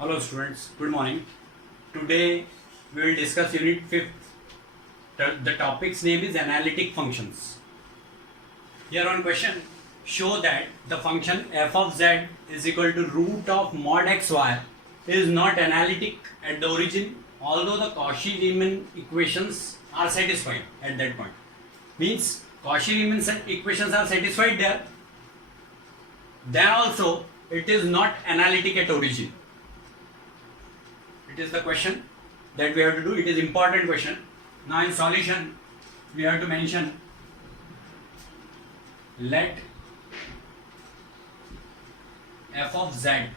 Hello students, good morning. Today we will discuss unit 5th. The topic's name is analytic functions. Here one question, show that the function f of z is equal to root of mod xy is not analytic at the origin, although the Cauchy-Riemann equations are satisfied at that point. Means Cauchy-Riemann equations are satisfied there. Then also it is not analytic at origin. It is the question that we have to do. It is important question. Now in solution we have to mention, let f of z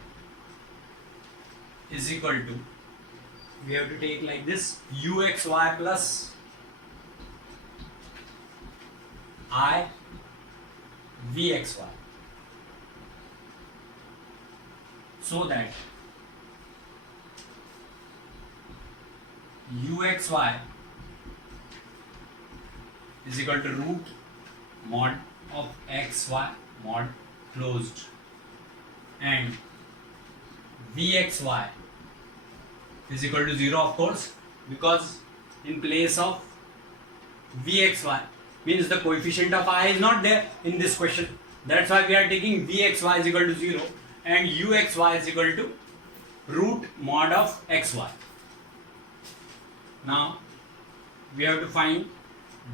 is equal to, we have to take like this, uxy plus I vxy, so that uxy is equal to root mod of xy mod closed, and vxy is equal to 0, of course, because in place of vxy means the coefficient of I is not there in this question. That's why we are taking vxy is equal to 0 and uxy is equal to root mod of xy. Now we have to find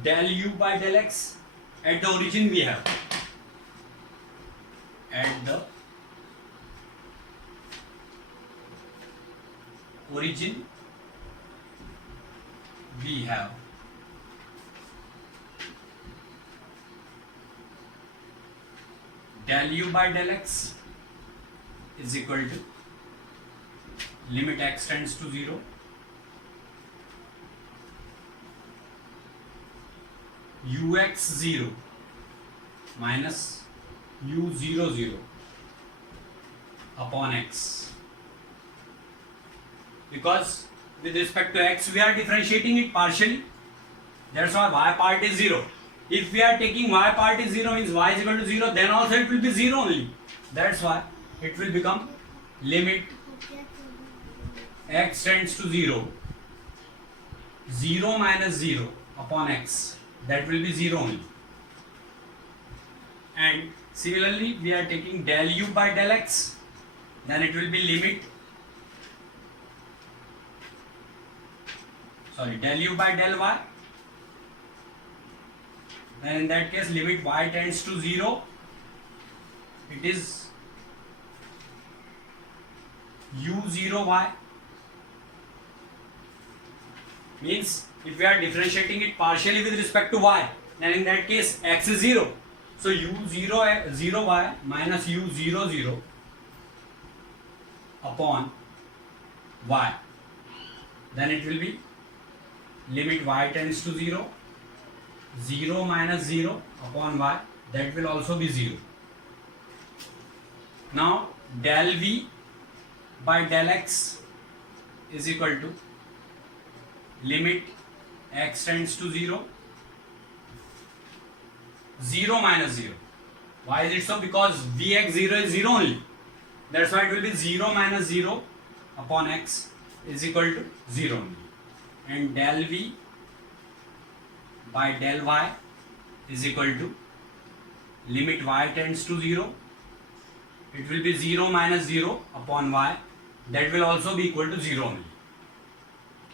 del u by del x. At the origin we have, at the origin we have del u by del x is equal to limit x tends to 0 ux0 minus u00 upon x, because with respect to x we are differentiating it partially. That's why y part is 0. If we are taking y part is 0 means y is equal to 0, then also it will be 0 only. That's why it will become limit x tends to 0 0 minus 0 upon x, that will be 0 only. And similarly we are taking del u by del x, then it will be limit, del u by del y, then in that case limit y tends to 0, it is u0y, means if we are differentiating it partially with respect to y, then in that case x is 0, so u0y minus u00 upon y, then it will be limit y tends to 0 0 minus 0 upon y, that will also be 0. Now del v by del x is equal to limit x tends to 0 0 minus 0. Why is it so? Because vx0 is 0 only. That's why it will be 0 minus 0 upon x is equal to 0 only. And del v by del y is equal to limit y tends to 0. It will be 0 minus 0 upon y, that will also be equal to 0 only.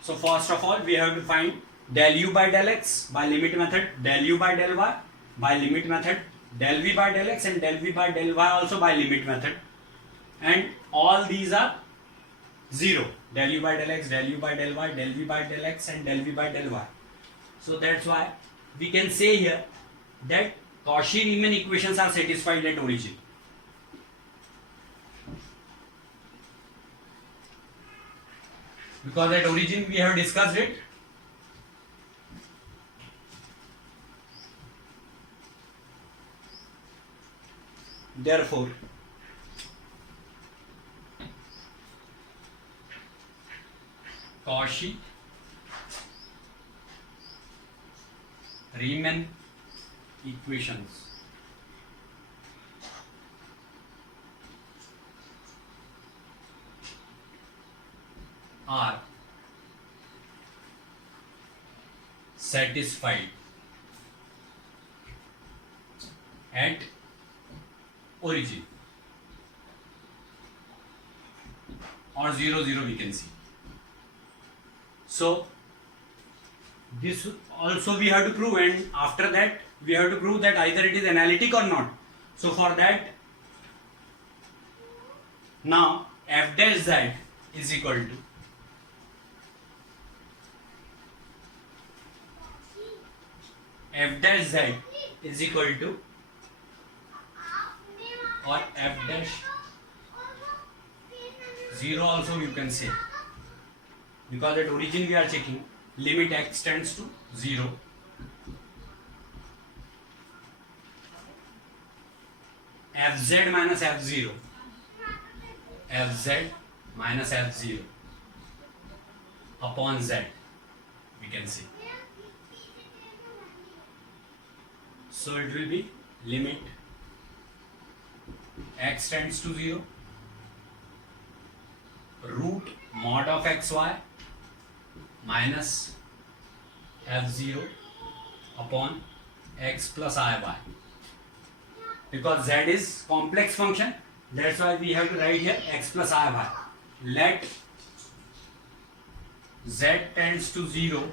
So first of all we have to find del u by del x by limit method, del u by del y by limit method, del v by del x and del v by del y also by limit method, and all these are 0, del u by del x, del u by del y, del v by del x and del v by del y. So that's why we can say here that Cauchy-Riemann equations are satisfied at origin. Because at origin we have discussed it. Therefore Cauchy-Riemann equations are satisfied at origin, or 0 0 we can see. So this also we have to prove, and after that we have to prove that either it is analytic or not. So for that, now f dash z is equal to f dash z is equal to, or f dash 0 also you can say, because at origin we are checking limit x tends to 0, fz minus f0, fz minus f0 upon z we can say. So it will be limit x tends to 0, root mod of xy minus f0 upon x plus iy. Because z is complex function, that's why we have to write here x plus iy. Let z tends to 0,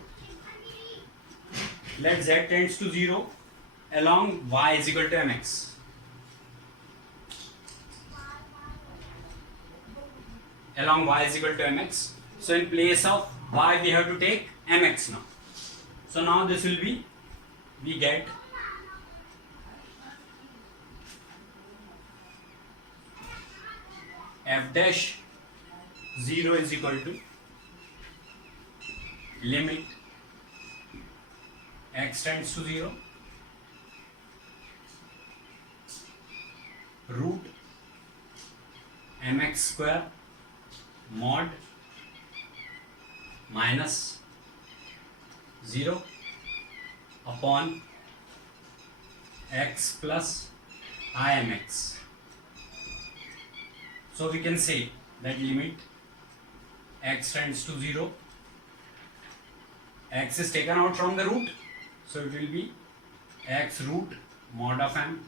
let z tends to 0 along y is equal to mx. Along y is equal to mx. So in place of y we have to take mx now. So now this will be, we get f dash 0 is equal to limit x tends to 0, root mx square mod minus 0 upon x plus imx. So we can say that limit x tends to 0, x is taken out from the root, so it will be x root mod of m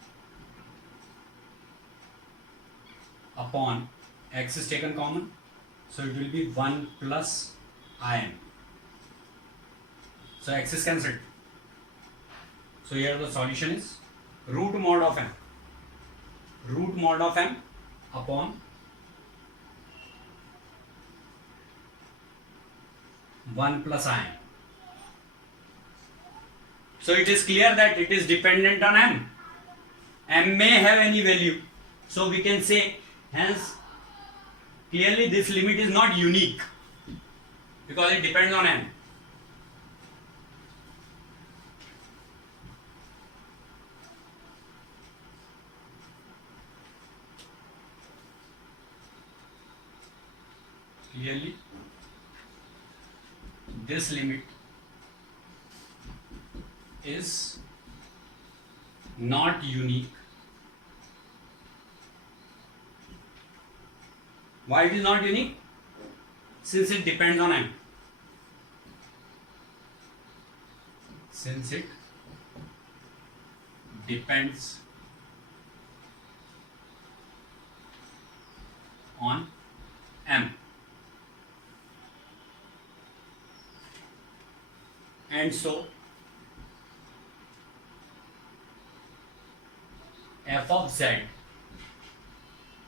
upon x is taken common, so it will be 1 plus im. So x is cancelled. So here the solution is root mod of m, root mod of m upon 1 plus im. So it is clear that it is dependent on m. M may have any value. So we can say, hence clearly this limit is not unique because it depends on m. Clearly this limit is not unique. Why it is not unique? Since it depends on m. Since it depends on m. And so f of z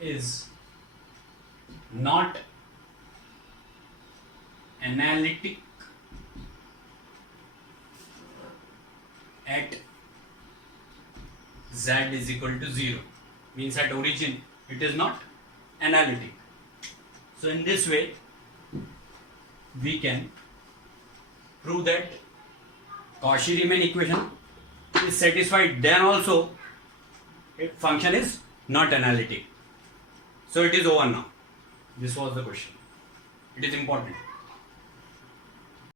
is not analytic at z is equal to 0. Means at origin it is not analytic. So in this way we can prove that Cauchy-Riemann equation is satisfied, then also its function is not analytic. So it is over now. This was the question. It is important.